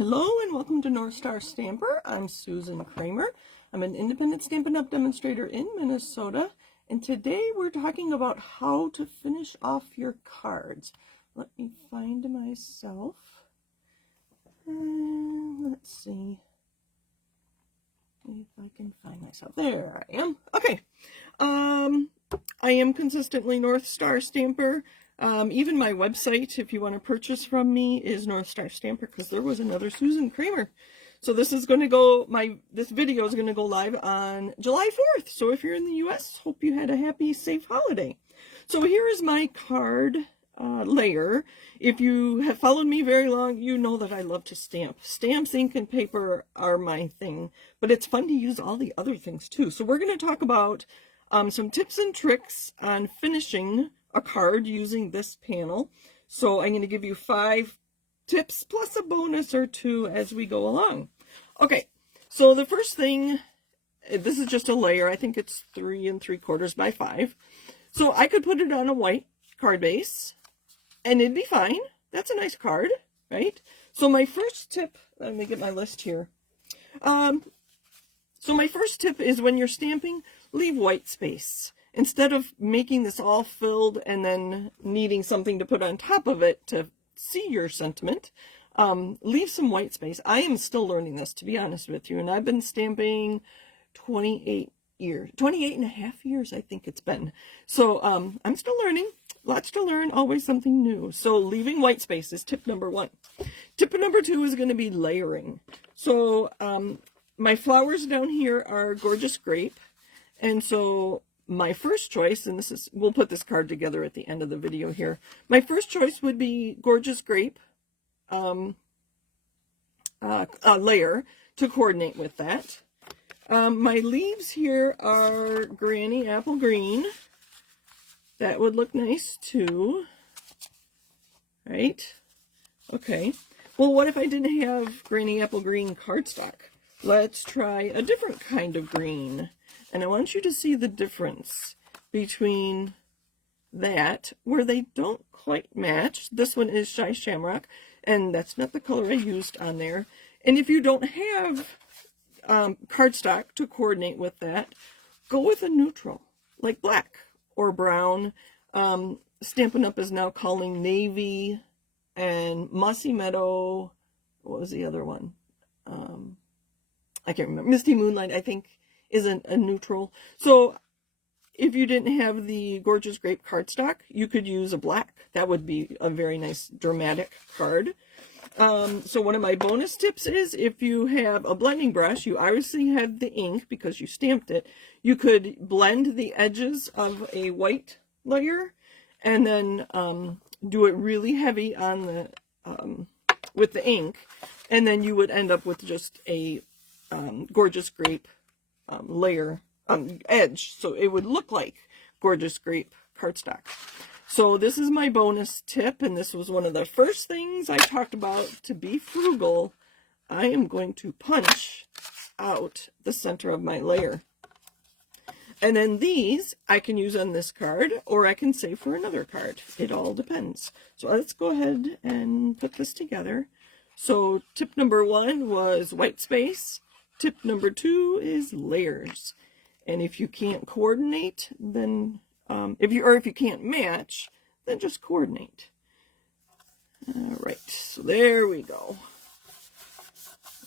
Hello and welcome to North Star Stamper. I'm Susan Kramer. I'm an independent Stampin' Up! Demonstrator in Minnesota, and today we're talking about how to finish off your cards. Let me find myself. Let's see if I can find myself. There I am. Okay. I am consistently North Star Stamper. Even my website, if you want to purchase from me, is North Star Stamper, because there was another Susan Kramer. So this is going to go, this video is going to go live on July 4th. So if you're in the U.S., hope you had a happy, safe holiday. So here is my card layer. If you have followed me very long, you know that I love to stamp. Stamps, ink, and paper are my thing, but it's fun to use all the other things too. So we're going to talk about some tips and tricks on finishing a card using this panel. So I'm going to give you 5 tips plus a bonus or 2 as we go along. Okay, so the first thing, this is just a layer. I think it's 3 3/4 by 5. So I could put it on a white card base and it'd be fine. That's a nice card, right? So my first tip, let me get my list here. So my first tip is when you're stamping, leave white space. Instead of making this all filled and then needing something to put on top of it to see your sentiment, leave some white space. I am still learning this, to be honest with you, and I've been stamping 28 and a half years, I think it's been. So I'm still learning, lots to learn, always something new. So leaving white space is tip number 1. Tip number 2 is going to be layering. So my flowers down here are Gorgeous Grape, and so my first choice, and this is, we'll put this card together at the end of the video here. My first choice would be Gorgeous Grape layer to coordinate with that. My leaves here are Granny Apple Green. That would look nice too, right? Okay. Well, what if I didn't have Granny Apple Green cardstock? Let's try a different kind of green. And I want you to see the difference between that, where they don't quite match. This one is Shy Shamrock, and that's not the color I used on there. And if you don't have cardstock to coordinate with that, go with a neutral, like black or brown. Stampin' Up! Is now calling Navy and Mossy Meadow. What was the other one? I can't remember. Misty Moonlight, I think, isn't a neutral. So if you didn't have the Gorgeous Grape cardstock, you could use a black. That would be a very nice dramatic card. So one of my bonus tips is, if you have a blending brush, you obviously have the ink because you stamped it. You could blend the edges of a white layer and then do it really heavy on the with the ink, and then you would end up with just a Gorgeous Grape layer edge, so it would look like Gorgeous Grape cardstock. So this is my bonus tip, and this was one of the first things I talked about. To be frugal, I am going to punch out the center of my layer, and then these I can use on this card, or I can save for another card. It all depends. So let's go ahead and put this together. So tip number 1 was white space. Tip number 2 is layers. And if you can't coordinate, then if you can't match, then just coordinate. All right, so there we go.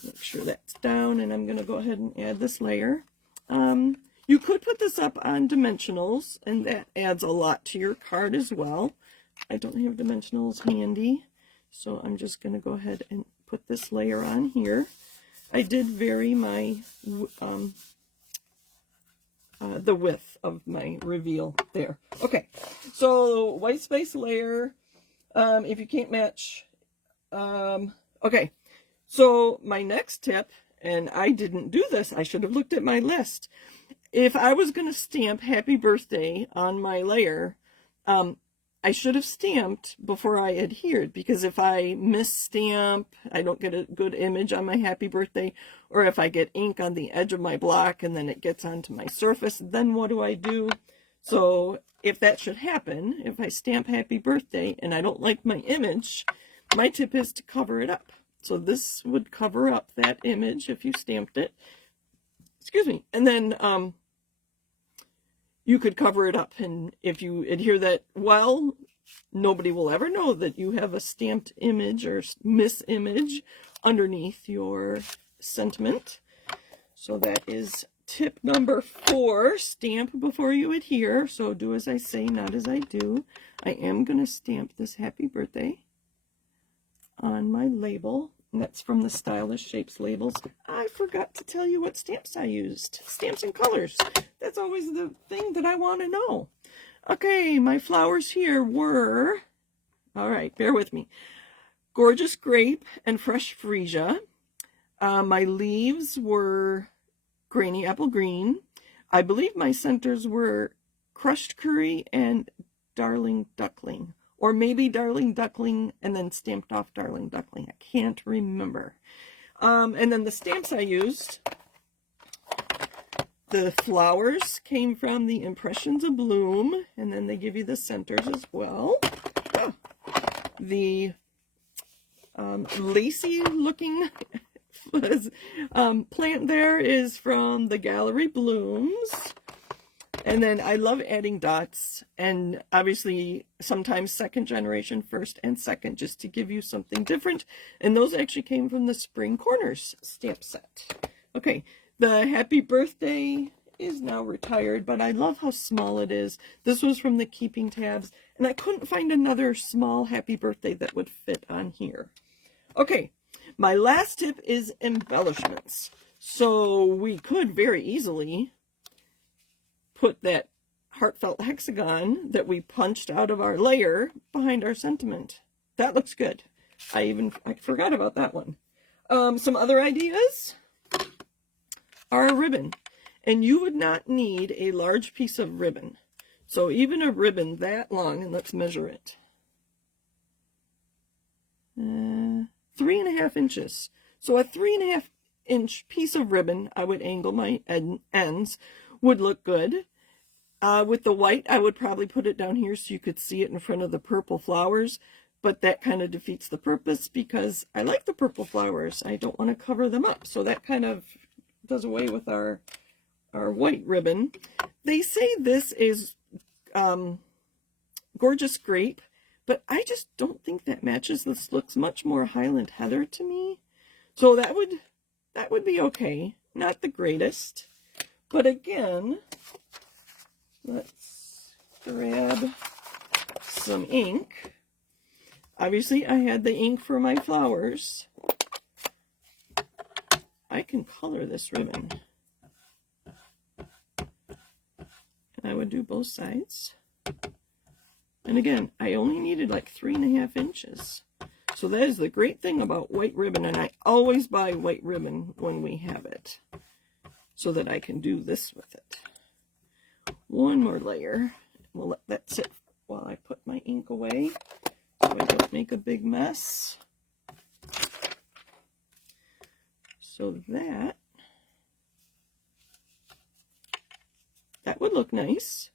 Make sure that's down, and I'm going to go ahead and add this layer. You could put this up on dimensionals, and that adds a lot to your card as well. I don't have dimensionals handy, so I'm just going to go ahead and put this layer on here. I did vary my the width of my reveal there. Okay, so white space layer. If you can't match, okay. So my next tip, and I didn't do this, I should have looked at my list. If I was going to stamp Happy Birthday on my layer, I should have stamped before I adhered, because if I misstamp, I don't get a good image on my Happy Birthday, or if I get ink on the edge of my block and then it gets onto my surface, then what do? So if that should happen, if I stamp Happy Birthday and I don't like my image, my tip is to cover it up. So this would cover up that image if you stamped it. Excuse me. And then you could cover it up, and if you adhere that well, nobody will ever know that you have a stamped image or misimage underneath your sentiment. So that is tip number 4, stamp before you adhere. So do as I say, not as I do. I am going to stamp this happy birthday on my label. And that's from the Stylish Shapes labels. I forgot to tell you what stamps I used. Stamps and colors. That's always the thing that I want to know. Okay, my flowers here were, all right, bear with me, Gorgeous Grape and Fresh Freesia. My leaves were Grainy Apple Green. I believe my centers were Crushed Curry and Darling Duckling. Or maybe Darling Duckling and then stamped off Darling Duckling. I can't remember. And then the stamps I used, the flowers came from the Impressions of Bloom, and then they give you the centers as well. The lacy looking plant there is from the Gallery Blooms. And then I love adding dots, and obviously sometimes second generation, first and second, just to give you something different. And those actually came from the Spring Corners stamp set. Okay, the happy birthday is now retired, but I love how small it is. This was from the keeping tabs, and I couldn't find another small happy birthday that would fit on here. Okay, my last tip is embellishments. So we could very easily put that heartfelt hexagon that we punched out of our layer behind our sentiment. That looks good. I forgot about that one. Some other ideas are a ribbon. And you would not need a large piece of ribbon. So even a ribbon that long, and let's measure it. 3.5 inches. So a 3.5 inch piece of ribbon, I would angle my ends, would look good. With the white, I would probably put it down here so you could see it in front of the purple flowers, but that kind of defeats the purpose because I like the purple flowers. I don't want to cover them up, so that kind of does away with our white ribbon. They say this is Gorgeous Grape, but I just don't think that matches. This looks much more Highland Heather to me, so that would be okay. Not the greatest, but again, let's grab some ink. Obviously, I had the ink for my flowers. I can color this ribbon. And I would do both sides. And again, I only needed like 3.5 inches. So that is the great thing about white ribbon, and I always buy white ribbon when we have it, so that I can do this with it. One more layer. We'll let that sit while I put my ink away so I don't make a big mess. So that would look nice.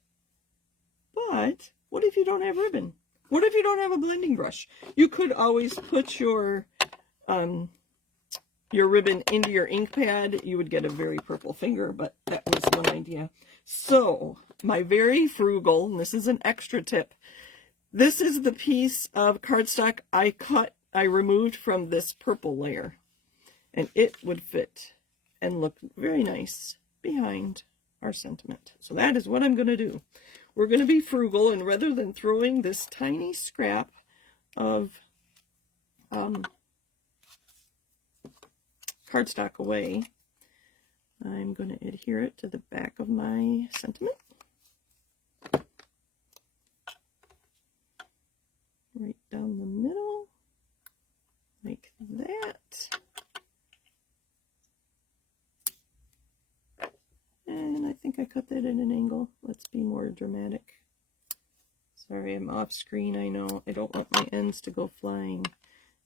But what if you don't have ribbon? What if you don't have a blending brush? You could always put your ribbon into your ink pad. You would get a very purple finger, but that was one idea. So my very frugal, and this is an extra tip, this is the piece of cardstock I removed from this purple layer, and it would fit and look very nice behind our sentiment. So that is what I'm going to do. We're going to be frugal, and rather than throwing this tiny scrap of cardstock away, I'm going to adhere it to the back of my sentiment. Right down the middle, like that. And I think I cut that at an angle. Let's be more dramatic. Sorry, I'm off screen, I know. I don't want my ends to go flying.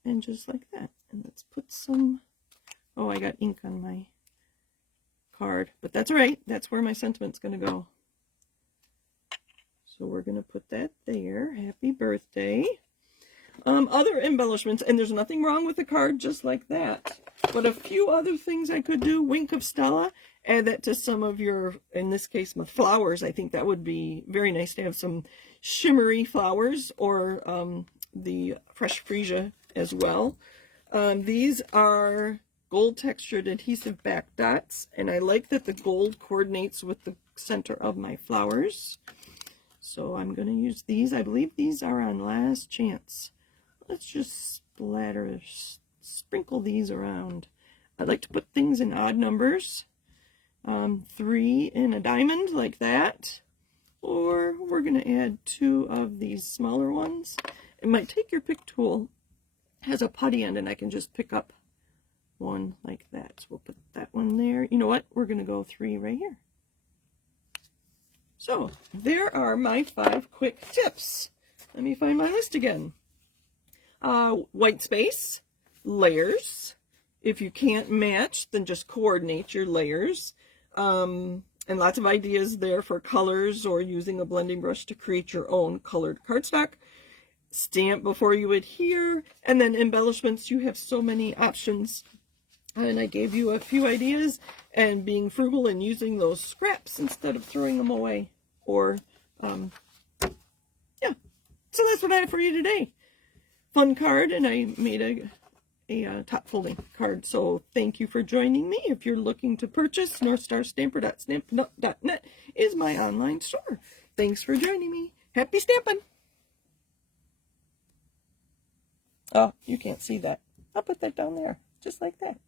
And just like that. And let's put some... Oh, I got ink on my card. But that's all right. That's where my sentiment's going to go. So we're going to put that there. Happy birthday. Other embellishments, and there's nothing wrong with a card just like that. But a few other things I could do. Wink of Stella. Add that to some of your, in this case, my flowers. I think that would be very nice to have some shimmery flowers, or the fresh freesia as well. These are gold textured adhesive back dots, and I like that the gold coordinates with the center of my flowers. So I'm going to use these. I believe these are on Last Chance. Let's just sprinkle these around. I like to put things in odd numbers. 3 in a diamond like that. Or we're going to add 2 of these smaller ones. And my Take Your Pick tool has a putty end, and I can just pick up one like that. So we'll put that one there. You know what? We're going to go 3 right here. So there are my 5 quick tips. Let me find my list again. White space, layers. If you can't match, then just coordinate your layers. And lots of ideas there for colors or using a blending brush to create your own colored cardstock. Stamp before you adhere, and then embellishments. You have so many options. And I gave you a few ideas, and being frugal and using those scraps instead of throwing them away. Or, yeah. So that's what I have for you today. Fun card, and I made a top folding card. So thank you for joining me. If you're looking to purchase, northstarstamper.stampin'.net is my online store. Thanks for joining me. Happy stamping! Oh, you can't see that. I'll put that down there, just like that.